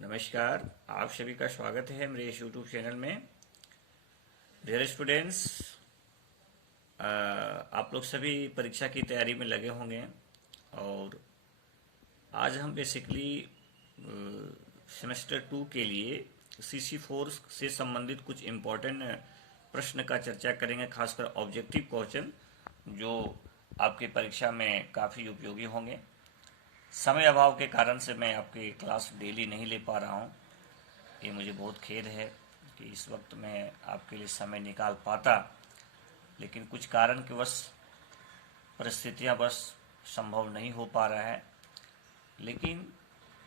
नमस्कार। आप सभी का स्वागत है मेरे इस यूट्यूब चैनल में। डियर स्टूडेंट्स, आप लोग सभी परीक्षा की तैयारी में लगे होंगे और आज हम बेसिकली सेमेस्टर 2 के लिए CC4 से संबंधित कुछ इम्पोर्टेंट प्रश्न का चर्चा करेंगे, खासकर ऑब्जेक्टिव क्वेश्चन जो आपकी परीक्षा में काफ़ी उपयोगी होंगे। समय अभाव के कारण से मैं आपकी क्लास डेली नहीं ले पा रहा हूँ। ये मुझे बहुत खेद है कि इस वक्त मैं आपके लिए समय निकाल पाता, लेकिन कुछ कारण के वश परिस्थितियाँ बस संभव नहीं हो पा रहा है। लेकिन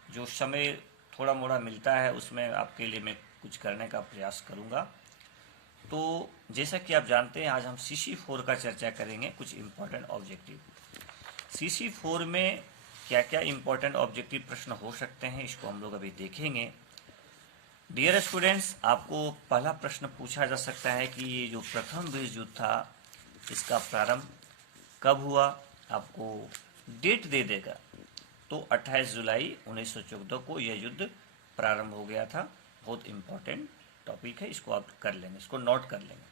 जो समय थोड़ा मोड़ा मिलता है उसमें आपके लिए मैं कुछ करने का प्रयास करूँगा। तो जैसा कि आप जानते हैं, आज हम CC4 का चर्चा करेंगे, कुछ इम्पोर्टेंट ऑब्जेक्टिव। CC4 में क्या क्या इम्पोर्टेंट ऑब्जेक्टिव प्रश्न हो सकते हैं, इसको हम लोग अभी देखेंगे। डियर स्टूडेंट्स, आपको पहला प्रश्न पूछा जा सकता है कि ये जो प्रथम विश्व युद्ध था इसका प्रारंभ कब हुआ। आपको डेट दे देगा, तो 28 जुलाई 1914 को यह युद्ध प्रारंभ हो गया था। बहुत इम्पोर्टेंट टॉपिक है, इसको आप कर लेंगे, इसको नोट कर लेंगे।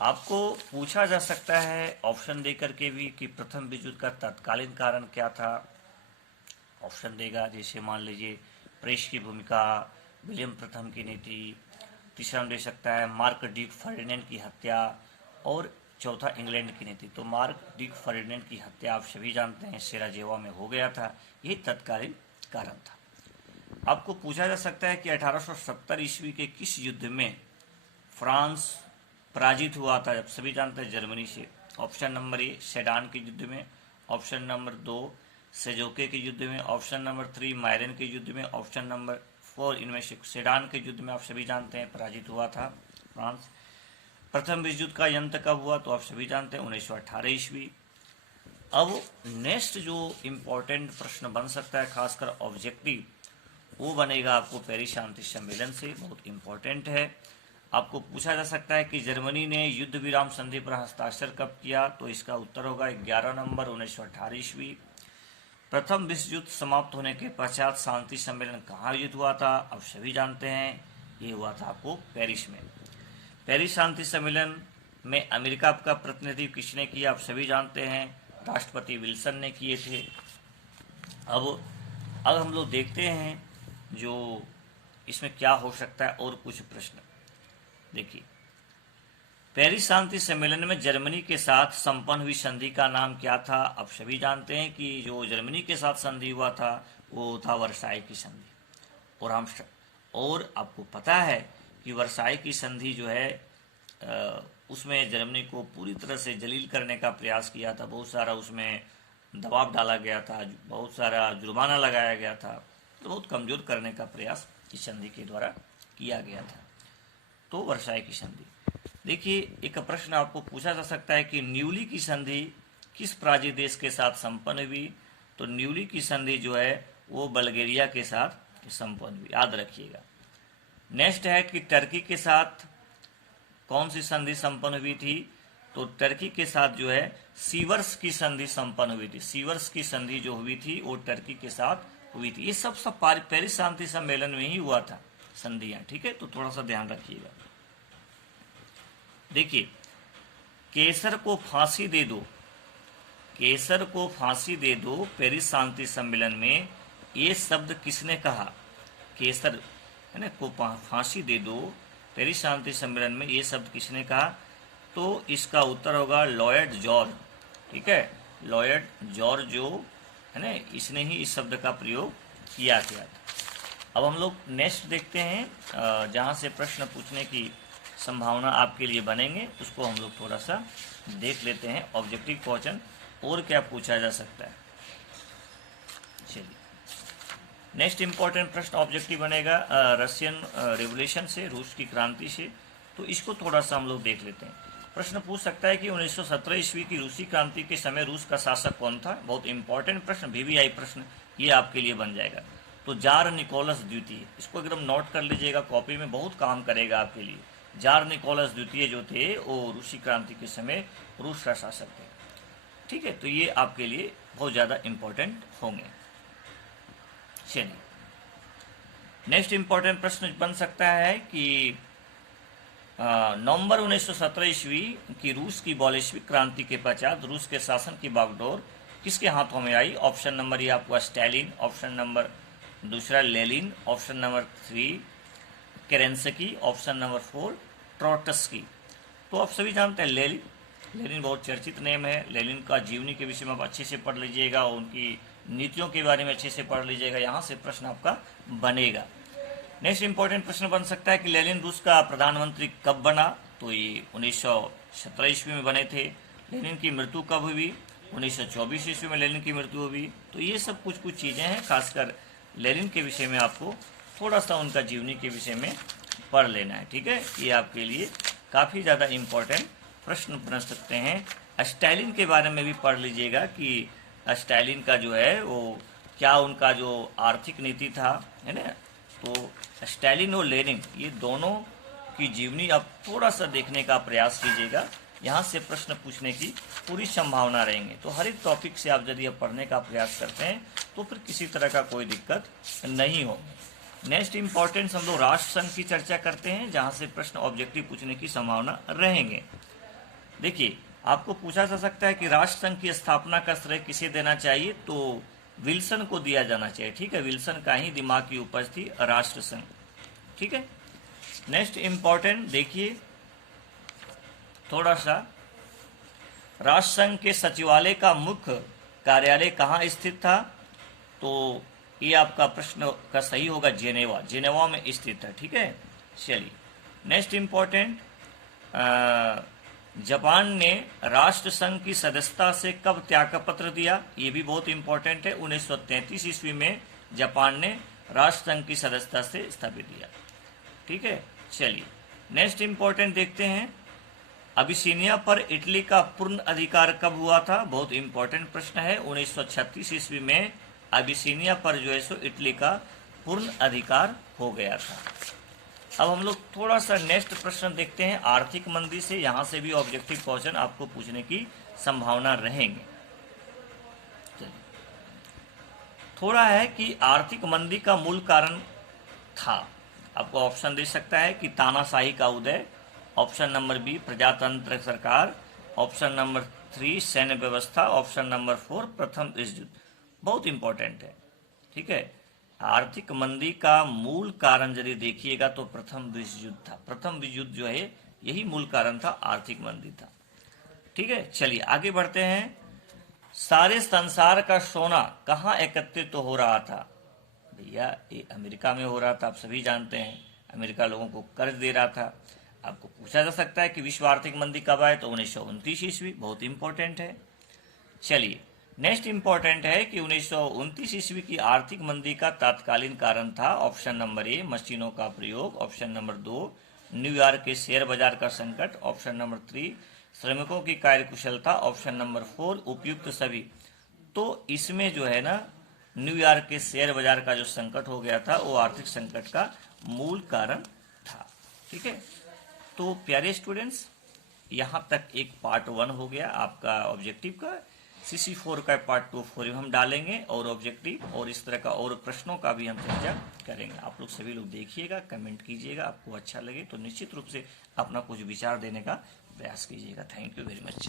आपको पूछा जा सकता है ऑप्शन दे करके भी कि प्रथम विश्व युद्ध का तत्कालीन कारण क्या था। ऑप्शन देगा, जैसे मान लीजिए प्रेस की भूमिका, विलियम प्रथम की नीति। तीसरा दे सकता है मार्क ड्यूक फर्डिनेंड की हत्या, और चौथा इंग्लैंड की नीति। तो मार्क ड्यूक फर्डिनेंड की हत्या आप सभी जानते हैं सेराजेवो में हो गया था, ये तत्कालीन कारण था। आपको पूछा जा सकता है कि 1870 ईस्वी के किस युद्ध में फ्रांस पराजित हुआ था। जब सभी जानते हैं जर्मनी से। ऑप्शन नंबर ए सेडान के युद्ध में, ऑप्शन नंबर 2 सेजोके के युद्ध में, ऑप्शन नंबर 3 मायरन के युद्ध में, ऑप्शन नंबर 4 इनमें से सेडान के युद्ध में आप सभी जानते हैं पराजित हुआ था फ्रांस। प्रथम विश्व युद्ध का अंत कब हुआ, तो आप सभी जानते हैं 1918 ईस्वी। अब नेक्स्ट जो इम्पोर्टेंट प्रश्न बन सकता है, खासकर ऑब्जेक्टिव, वो बनेगा आपको पेरिस शांति सम्मेलन से। बहुत इम्पोर्टेंट है। आपको पूछा जा सकता है कि जर्मनी ने युद्ध विराम संधि पर हस्ताक्षर कब किया, तो इसका उत्तर होगा 11 नवंबर 1918 ईस्वी। प्रथम विश्व युद्ध समाप्त होने के पश्चात शांति सम्मेलन कहाँ आयोजित हुआ था, अब सभी जानते हैं, ये हुआ था आपको पेरिस में। पेरिस शांति सम्मेलन में अमेरिका का प्रतिनिधित्व किसने किया, आप सभी जानते हैं, राष्ट्रपति विल्सन ने किए थे। अब हम लोग देखते हैं जो इसमें क्या हो सकता है और कुछ प्रश्न। देखिए, पेरिस शांति सम्मेलन में जर्मनी के साथ संपन्न हुई संधि का नाम क्या था। अब सभी जानते हैं कि जो जर्मनी के साथ संधि हुआ था वो था वर्साई की संधि। और आपको पता है कि वर्साई की संधि जो है उसमें जर्मनी को पूरी तरह से जलील करने का प्रयास किया था। बहुत सारा उसमें दबाव डाला गया था, बहुत सारा जुर्माना लगाया गया था, तो बहुत कमज़ोर करने का प्रयास इस संधि के द्वारा किया गया था। तो वर्साई की संधि। देखिए, एक प्रश्न आपको पूछा जा सकता है कि न्यूली की संधि किस पराजित देश के साथ संपन्न हुई। तो न्यूली की संधि जो है वो बल्गेरिया के साथ संपन्न हुई, याद रखिएगा। नेक्स्ट है कि टर्की के साथ कौन सी संधि संपन्न हुई थी, तो टर्की के साथ जो है सीवर्स की संधि संपन्न हुई थी। सीवर्स की संधि जो हुई थी वो टर्की के साथ हुई थी। ये सब पेरिस शांति सम्मेलन में ही हुआ था संधियां, ठीक है, तो थोड़ा सा ध्यान रखिएगा। देखिए, केसर को फांसी दे दो, केसर को फांसी दे दो पेरिस शांति सम्मेलन में ये शब्द किसने कहा। केसर है ना को फांसी दे दो पेरिस शांति सम्मेलन में ये शब्द किसने कहा, तो इसका उत्तर होगा लॉयड जॉर्ज। ठीक है, लॉयड जॉर्ज जो है ना, इसने ही इस शब्द का प्रयोग किया गया था। अब हम लोग नेक्स्ट देखते हैं, जहाँ से प्रश्न पूछने की संभावना आपके लिए बनेंगे उसको हम लोग थोड़ा सा देख लेते हैं। ऑब्जेक्टिव क्वेश्चन और क्या पूछा जा सकता है। चलिए, नेक्स्ट इंपॉर्टेंट प्रश्न ऑब्जेक्टिव बनेगा रशियन रिवोल्यूशन से, रूस की क्रांति से। तो इसको थोड़ा सा हम लोग देख लेते हैं। प्रश्न पूछ सकता है कि 1917 ईस्वी की रूसी क्रांति के समय रूस का शासक कौन था। बहुत इंपॉर्टेंट प्रश्न, VVI प्रश्न ये आपके लिए बन जाएगा। तो जार निकोलस द्वितीय, इसको एकदम नोट कर लीजिएगा, कॉपी में बहुत काम करेगा आपके लिए। जार निकोलस द्वितीय जो थे वो रूसी क्रांति के समय रूस का शासक थे। ठीक है, तो ये आपके लिए बहुत ज़्यादा इम्पोर्टेंट होंगे। चलिए, नेक्स्ट इंपॉर्टेंट प्रश्न बन सकता है कि नवंबर 1917 ईस्वी की रूस की बोल्शेविक क्रांति के पश्चात रूस के शासन की बागडोर किसके हाथों में आई? ऑप्शन नंबर ये आपका स्टालिन, ऑप्शन नंबर दूसरा Lenin, option number 3 Kerensky, option number 4 Trotsky. तो आप सभी जानते हैं लेनिन, लेनिन बहुत चर्चित नेम है। लेनिन का जीवनी के विषय में आप अच्छे से पढ़ लीजिएगा, उनकी नीतियों के बारे में अच्छे से पढ़ लीजिएगा, यहाँ से प्रश्न आपका बनेगा। नेक्स्ट इंपॉर्टेंट प्रश्न बन सकता है कि लेनिन रूस का प्रधानमंत्री कब बना? तो ये 1917 ईस्वी में बने थे। लेनिन की मृत्यु कब हुई? 1924 ईस्वी में लेनिन की मृत्यु हुई। तो ये सब कुछ चीज़ें हैं, खासकर लेनिन के विषय में आपको थोड़ा सा उनका जीवनी के विषय में पढ़ लेना है, ठीक है। ये आपके लिए काफ़ी ज़्यादा इम्पोर्टेंट प्रश्न बन सकते हैं। स्टालिन के बारे में भी पढ़ लीजिएगा कि स्टालिन का जो है वो क्या उनका जो आर्थिक नीति था, है ना। तो स्टालिन और लेनिन ये दोनों की जीवनी आप थोड़ा सा देखने का प्रयास कीजिएगा, यहाँ से प्रश्न पूछने की पूरी संभावना रहेंगे। तो हर एक टॉपिक से आप यदि पढ़ने का प्रयास करते हैं तो फिर किसी तरह का कोई दिक्कत नहीं हो। नेक्स्ट इंपॉर्टेंस हम लोग राष्ट्र संघ की चर्चा करते हैं, जहाँ से प्रश्न ऑब्जेक्टिव पूछने की संभावना रहेंगे। देखिए, आपको पूछा जा सकता है कि राष्ट्र संघ की स्थापना का श्रेय किसे देना चाहिए? तो विल्सन को दिया जाना चाहिए, ठीक है। विल्सन का ही दिमाग की उपज थी राष्ट्र संघ, ठीक है। नेक्स्ट इंपॉर्टेंट देखिए थोड़ा सा, राष्ट्र संघ के सचिवालय का मुख्य कार्यालय कहाँ स्थित था? तो ये आपका प्रश्न का सही होगा जेनेवा, जेनेवा में स्थित है, ठीक है। चलिए नेक्स्ट इंपॉर्टेंट, जापान ने राष्ट्र संघ की सदस्यता से कब त्याग पत्र दिया? ये भी बहुत इंपॉर्टेंट है। 1933 ईस्वी में जापान ने राष्ट्र संघ की सदस्यता से इस्तीफा दिया, ठीक है। चलिए नेक्स्ट इंपॉर्टेंट देखते हैं, अबिसीनिया पर इटली का पूर्ण अधिकार कब हुआ था? बहुत इंपॉर्टेंट प्रश्न है। 1936 ईस्वी में अबिसीनिया पर जो है सो इटली का पूर्ण अधिकार हो गया था। अब हम लोग थोड़ा सा नेक्स्ट प्रश्न देखते हैं आर्थिक मंदी से, यहाँ से भी ऑब्जेक्टिव क्वेश्चन आपको पूछने की संभावना रहेंगे। थोड़ा है कि आर्थिक मंदी का मूल कारण था, आपको ऑप्शन दे सकता है कि तानाशाही का उदय, ऑप्शन नंबर बी प्रजातंत्र सरकार, ऑप्शन नंबर 3 सैन्य व्यवस्था, ऑप्शन नंबर 4 प्रथम विश्व युद्ध। बहुत इंपॉर्टेंट है, ठीक है। आर्थिक मंदी का मूल कारण यदि देखिएगा तो प्रथम विश्व युद्ध था। प्रथम विश्व युद्ध जो है यही मूल कारण था, आर्थिक मंदी था, ठीक है। चलिए आगे बढ़ते हैं, सारे संसार का सोना कहाँ एकत्रित तो हो रहा था? भैया ये अमेरिका में हो रहा था, आप सभी जानते हैं। अमेरिका लोगों को कर्ज दे रहा था। आपको पूछा जा सकता है कि विश्व आर्थिक मंदी कब आए? तो 1929 ईस्वी, बहुत इंपॉर्टेंट है। चलिए नेक्स्ट इंपॉर्टेंट है कि 1929 ईस्वी की आर्थिक मंदी का तत्कालीन कारण था, ऑप्शन नंबर ए मशीनों का प्रयोग, ऑप्शन नंबर 2 न्यूयॉर्क के शेयर बाजार का संकट, ऑप्शन नंबर 3 श्रमिकों की कार्यकुशलता, ऑप्शन नंबर 4 उपयुक्त सभी। तो इसमें जो है ना न्यूयॉर्क के शेयर बाजार का जो संकट हो गया था वो आर्थिक संकट का मूल कारण था, ठीक है। तो प्यारे स्टूडेंट्स, यहाँ तक एक पार्ट 1 हो गया आपका ऑब्जेक्टिव का। CC4 का पार्ट 2 4 हम डालेंगे और ऑब्जेक्टिव और इस तरह का और प्रश्नों का भी हम चर्चा करेंगे। आप लोग सभी लोग देखिएगा, कमेंट कीजिएगा, आपको अच्छा लगे तो निश्चित रूप से अपना कुछ विचार देने का प्रयास कीजिएगा। Thank you very much.